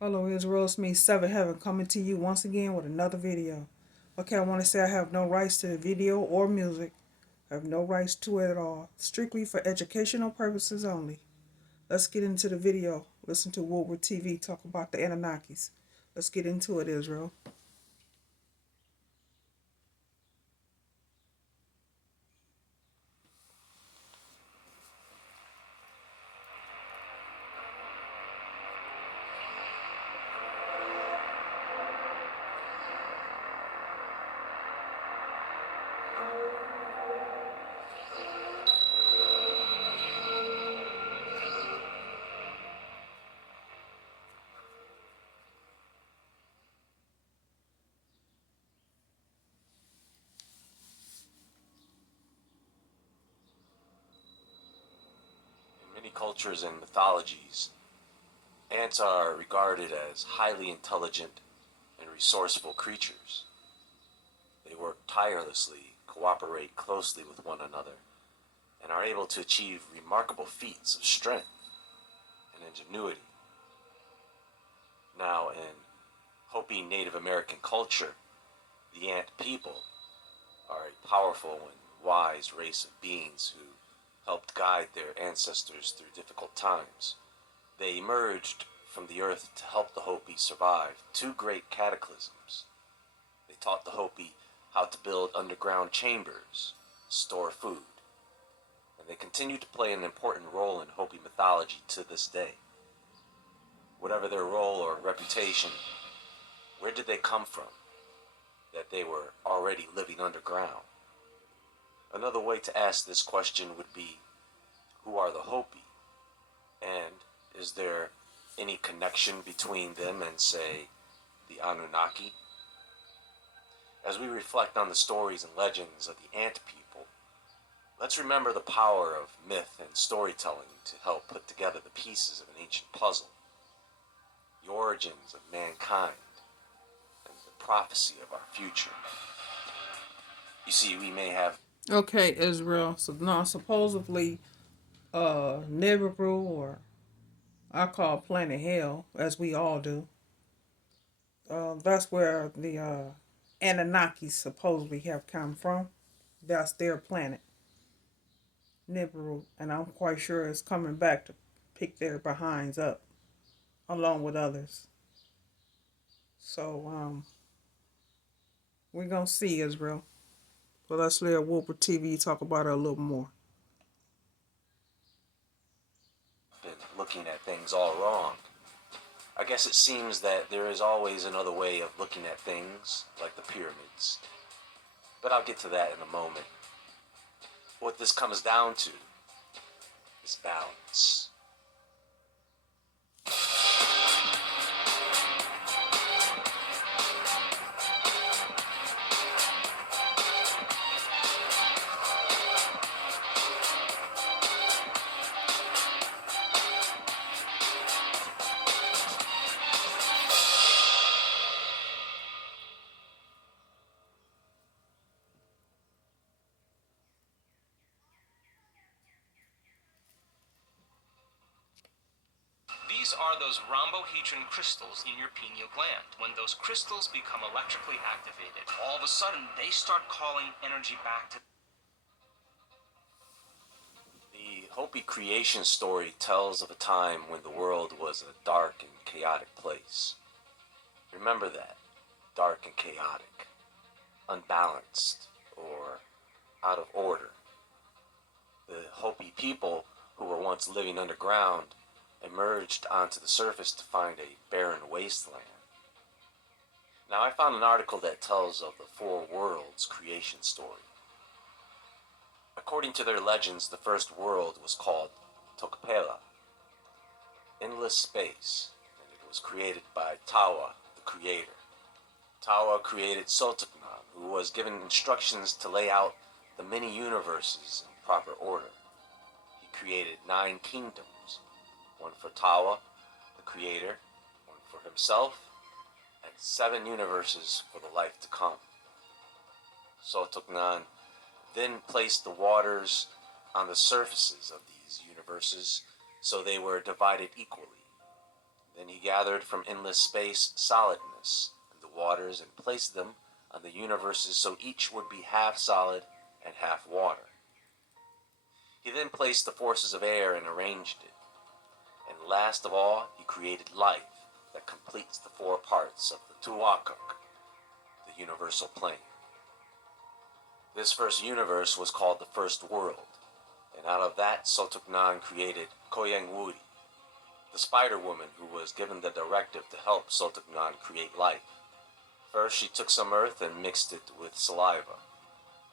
Hello Israel, it's me, Seven Heaven, coming to you once again with another video. Okay, I want to say I have no rights to the video or music. I have no rights to it at all. Strictly for educational purposes only. Let's get into the video. Listen to Woodward TV talk about the Anunnakis. Let's get into it, Israel. In many cultures and mythologies, ants are regarded as highly intelligent and resourceful creatures. They work tirelessly, cooperate closely with one another, and are able to achieve remarkable feats of strength and ingenuity. Now, in Hopi Native American culture, the ant people are a powerful and wise race of beings who helped guide their ancestors through difficult times. They emerged from the earth to help the Hopi survive two great cataclysms. They taught the Hopi how to build underground chambers, store food, and they continue to play an important role in Hopi mythology to this day. Whatever their role or reputation, where did they come from that they were already living underground? Another way to ask this question would be, who are the Hopi? And is there any connection between them and, say, the Anunnaki? As we reflect on the stories and legends of the ant people, let's remember the power of myth and storytelling to help put together the pieces of an ancient puzzle. The origins of mankind and the prophecy of our future. You see, we may have. Okay, Israel. So now supposedly Nibiru, or I call planet Hell, as we all do. That's where the Anunnakis supposedly have come from. That's their planet, Nibiru, and I'm quite sure it's coming back to pick their behinds up along with others. So we're gonna see, Israel. But let's let Whooper TV talk about it a little more. Been looking at things all wrong. I guess it seems that there is always another way of looking at things, like the pyramids. But I'll get to that in a moment. What this comes down to is balance. These are those rhombohedron crystals in your pineal gland. When those crystals become electrically activated, all of a sudden they start calling energy back to. The Hopi creation story tells of a time when the world was a dark and chaotic place. Remember that. Dark and chaotic. Unbalanced, or out of order. The Hopi people, who were once living underground, emerged onto the surface to find a barren wasteland. Now, I found an article that tells of the four worlds creation story. According to their legends, the first world was called Tokpela, endless space, and it was created by Tawa, the creator. Tawa created Sotuknan, who was given instructions to lay out the many universes in proper order. He created 9 kingdoms, one for Tawa, the creator, one for himself, and 7 universes for the life to come. Sotuknan then placed the waters on the surfaces of these universes so they were divided equally. Then he He gathered from endless space solidness in the waters and placed them on the universes so each would be half solid and half water. He then placed the forces of air and arranged it. And last of all, he created life that completes the four parts of the Tuwakuk, the universal plane. This first universe was called the First World, and out of that Sotuknan created Koyangwuri, the Spider Woman who was given the directive to help Sotuknan create life. First she took some earth and mixed it with saliva,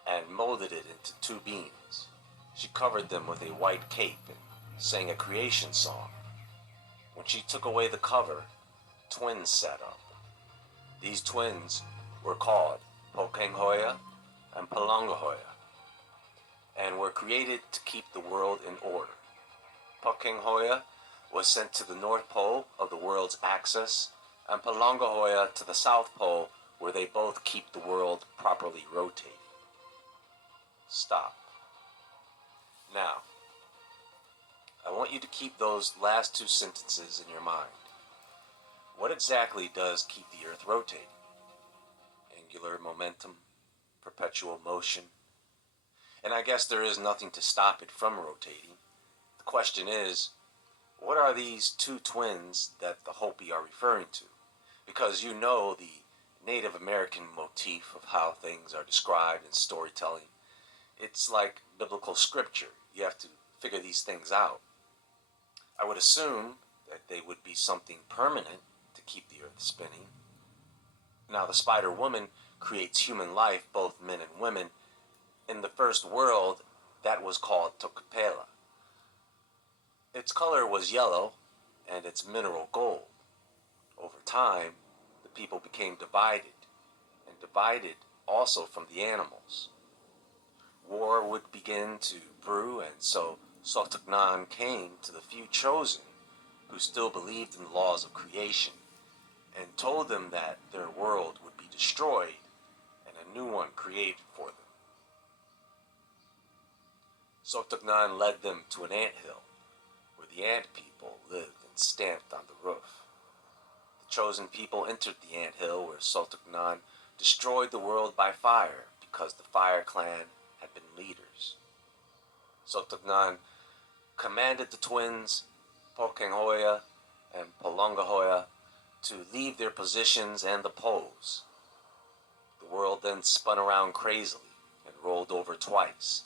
and molded it into two beings. She covered them with a white cape and sang a creation song. When she took away the cover, twins sat up. These twins were called Pokenghoya and Palangahoya, and were created to keep the world in order. Pokenghoya was sent to the North Pole of the world's axis, and Palangahoya to the South Pole, where they both keep the world properly rotating. Stop. Now, I want you to keep those last two sentences in your mind. What exactly does keep the Earth rotating? Angular momentum, perpetual motion. And I guess there is nothing to stop it from rotating. The question is, what are these two twins that the Hopi are referring to? Because you know the Native American motif of how things are described in storytelling. It's like biblical scripture. You have to figure these things out. I would assume that they would be something permanent to keep the earth spinning. Now, the Spider Woman creates human life, both men and women. In the first world, that was called Tokapela. Its color was yellow, and its mineral gold. Over time, the people became divided, and divided also from the animals. War would begin to brew, and so Sotuknan came to the few chosen who still believed in the laws of creation, and told them that their world would be destroyed and a new one created for them. Sotuknan led them to an anthill, where the ant people lived and stamped on the roof. The chosen people entered the anthill where Sotuknan destroyed the world by fire because the Fire Clan had been leaders. Sotuknan commanded the twins, Pokenghoya and Palangahoya, to leave their positions and the poles. The world then spun around crazily and rolled over twice.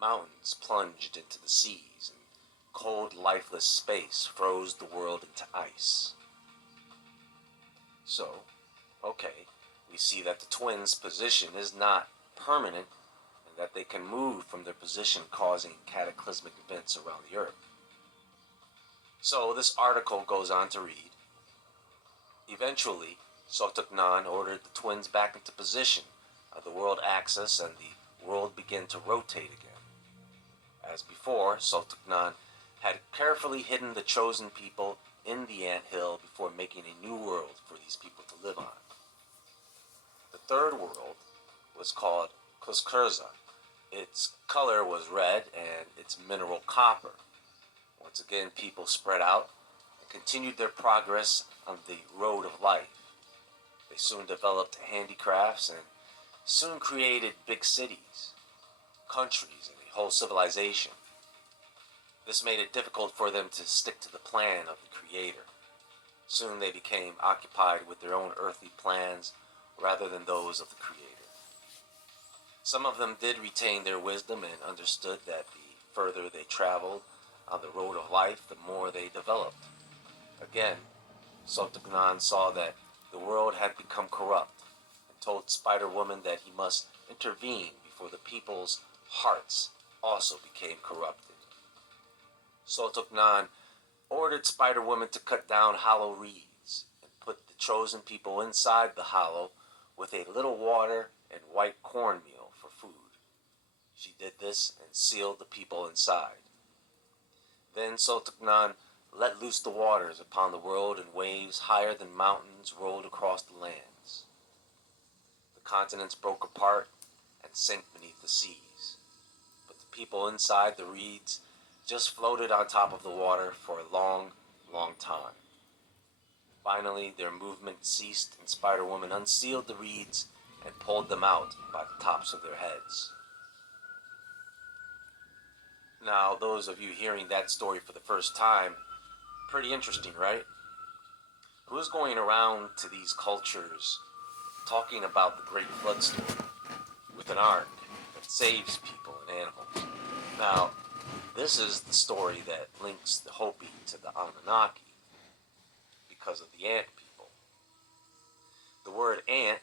Mountains plunged into the seas, and cold, lifeless space froze the world into ice. So, okay, we see that the twins' position is not permanent, and that they can move from their position, causing cataclysmic events around the earth. So this article goes on to read, eventually, Sotuknan ordered the twins back into position of the world axis, and the world began to rotate again. As before, Sotuknan had carefully hidden the chosen people in the anthill before making a new world for these people to live on. The third world was called Kuskurza. Its color was red and its mineral copper. Once again, people spread out and continued their progress on the road of life. They soon developed handicrafts and soon created big cities, countries, and a whole civilization. This made it difficult for them to stick to the plan of the Creator. Soon they became occupied with their own earthly plans rather than those of the Creator. Some of them did retain their wisdom and understood that the further they traveled on the road of life, the more they developed. Again, Sotuknan saw that the world had become corrupt and told Spider Woman that he must intervene before the people's hearts also became corrupted. Sotuknan ordered Spider Woman to cut down hollow reeds and put the chosen people inside the hollow with a little water and white cornmeal for food. She did this and sealed the people inside. Then Sotuknan let loose the waters upon the world, and waves higher than mountains rolled across the lands. The continents broke apart and sank beneath the seas, but the people inside the reeds just floated on top of the water for a long, long time. Finally, their movement ceased, and Spider-Woman unsealed the reeds and pulled them out by the tops of their heads. Now, those of you hearing that story for the first time, pretty interesting, right? Who's going around to these cultures talking about the Great Flood story with an ark that saves people and animals? Now, this is the story that links the Hopi to the Anunnaki because of the ant people. The word ant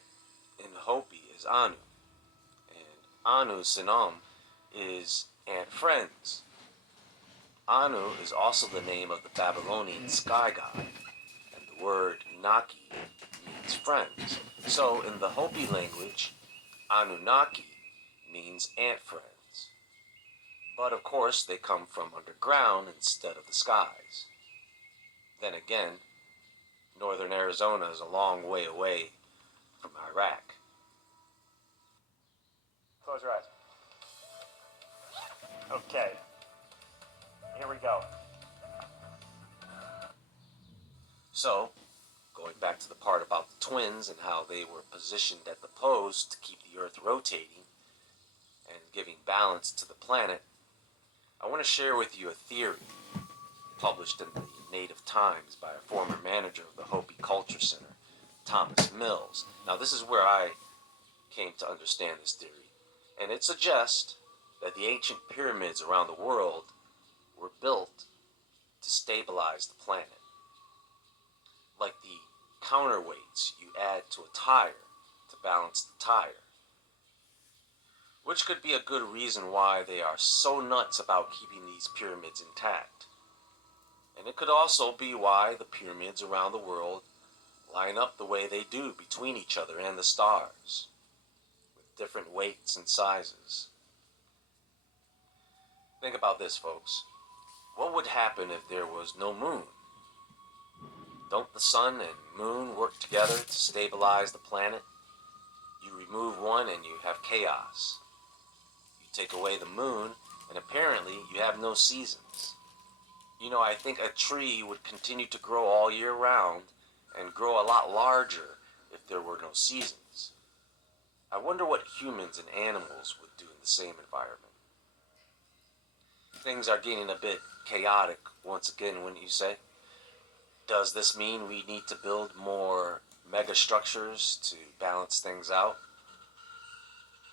in Hopi is Anu, and Anu Sinam is ant friends. Anu is also the name of the Babylonian sky god, and the word Naki means friends. So in the Hopi language, Anunnaki means ant friends. But of course, they come from underground instead of the skies. Then again, northern Arizona is a long way away from Iraq. Close your eyes. Okay. Here we go. So, going back to the part about the twins and how they were positioned at the poles to keep the Earth rotating and giving balance to the planet, I want to share with you a theory published in the Native Times by a former manager of the Hopi Culture Center, Thomas Mills. Now, this is where I came to understand this theory, and it suggests that the ancient pyramids around the world were built to stabilize the planet. Like the counterweights you add to a tire to balance the tire. Which could be a good reason why they are so nuts about keeping these pyramids intact. And it could also be why the pyramids around the world line up the way they do between each other and the stars, with different weights and sizes. Think about this, folks. What would happen if there was no moon? Don't the sun and moon work together to stabilize the planet? You remove one and you have chaos. You take away the moon and apparently you have no seasons. You know, I think a tree would continue to grow all year round and grow a lot larger if there were no seasons. I wonder what humans and animals would do in the same environment. Things are getting a bit chaotic once again, wouldn't you say? Does this mean we need to build more mega structures to balance things out?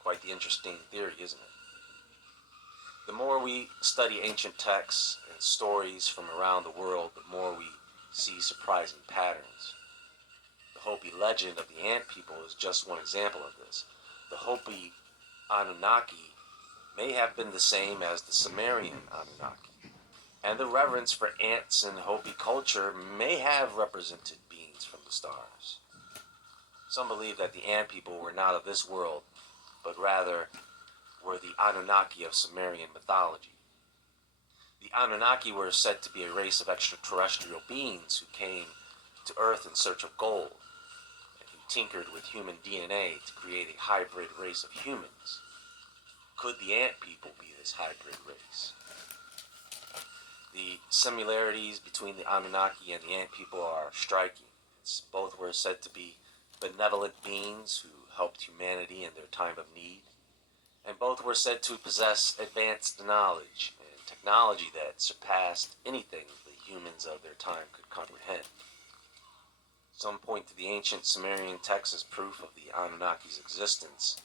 Quite the interesting theory, isn't it? The more we study ancient texts and stories from around the world, the more we see surprising patterns. The Hopi legend of the ant people is just one example of this. The Hopi Anunnaki may have been the same as the Sumerian Anunnaki. And the reverence for ants in Hopi culture may have represented beings from the stars. Some believe that the ant people were not of this world, but rather were the Anunnaki of Sumerian mythology. The Anunnaki were said to be a race of extraterrestrial beings who came to Earth in search of gold, and who tinkered with human DNA to create a hybrid race of humans. Could the ant people be this hybrid race? The similarities between the Anunnaki and the ant people are striking. Both were said to be benevolent beings who helped humanity in their time of need, and both were said to possess advanced knowledge and technology that surpassed anything the humans of their time could comprehend. Some point to the ancient Sumerian texts as proof of the Anunnaki's existence.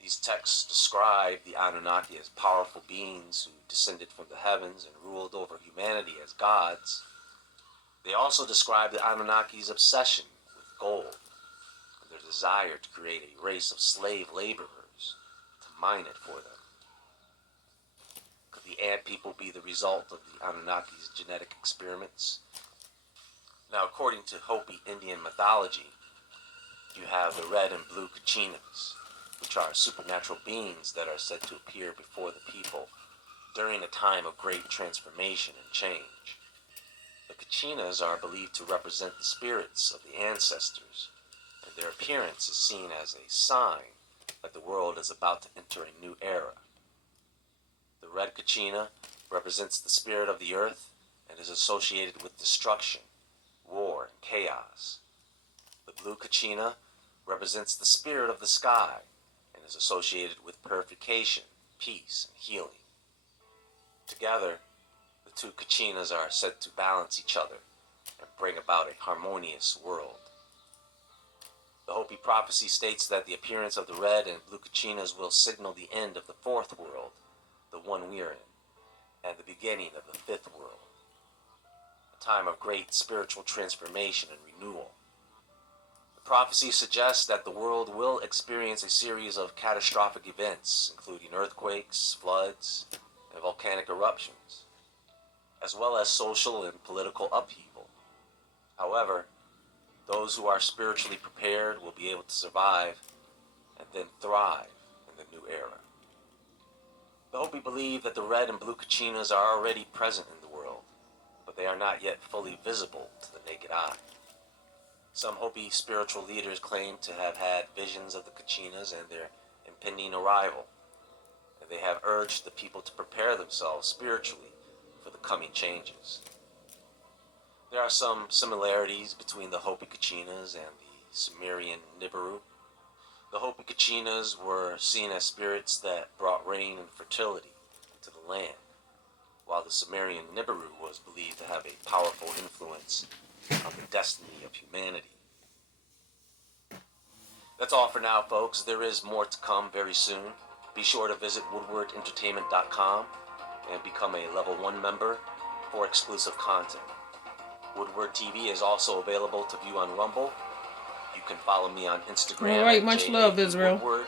These texts describe the Anunnaki as powerful beings who descended from the heavens and ruled over humanity as gods. They also describe the Anunnaki's obsession with gold and their desire to create a race of slave laborers to mine it for them. Could the ant people be the result of the Anunnaki's genetic experiments? Now, according to Hopi Indian mythology, you have the red and blue Kachinas, which are supernatural beings that are said to appear before the people during a time of great transformation and change. The Kachinas are believed to represent the spirits of the ancestors, and their appearance is seen as a sign that the world is about to enter a new era. The red Kachina represents the spirit of the earth and is associated with destruction, war and chaos. The blue Kachina represents the spirit of the sky and is associated with purification, peace, and healing. Together, the two Kachinas are said to balance each other and bring about a harmonious world. The Hopi prophecy states that the appearance of the red and blue Kachinas will signal the end of the fourth world, the one we are in, and the beginning of the fifth world, a time of great spiritual transformation and renewal. The prophecy suggests that the world will experience a series of catastrophic events, including earthquakes, floods, and volcanic eruptions, as well as social and political upheaval. However, those who are spiritually prepared will be able to survive and then thrive in the new era. The Hopi believe that the red and blue Kachinas are already present in the world, but they are not yet fully visible to the naked eye. Some Hopi spiritual leaders claim to have had visions of the Kachinas and their impending arrival, and they have urged the people to prepare themselves spiritually for the coming changes. There are some similarities between the Hopi Kachinas and the Sumerian Nibiru. The Hopi Kachinas were seen as spirits that brought rain and fertility to the land, while the Sumerian Nibiru was believed to have a powerful influence on the destiny of humanity. That's all for now, folks. There is more to come very soon. Be sure to visit woodwardentertainment.com and become a level 1 member for exclusive content. Woodward TV is also available to view on Rumble. You can follow me on Instagram. All right, much love, Israel. Woodward,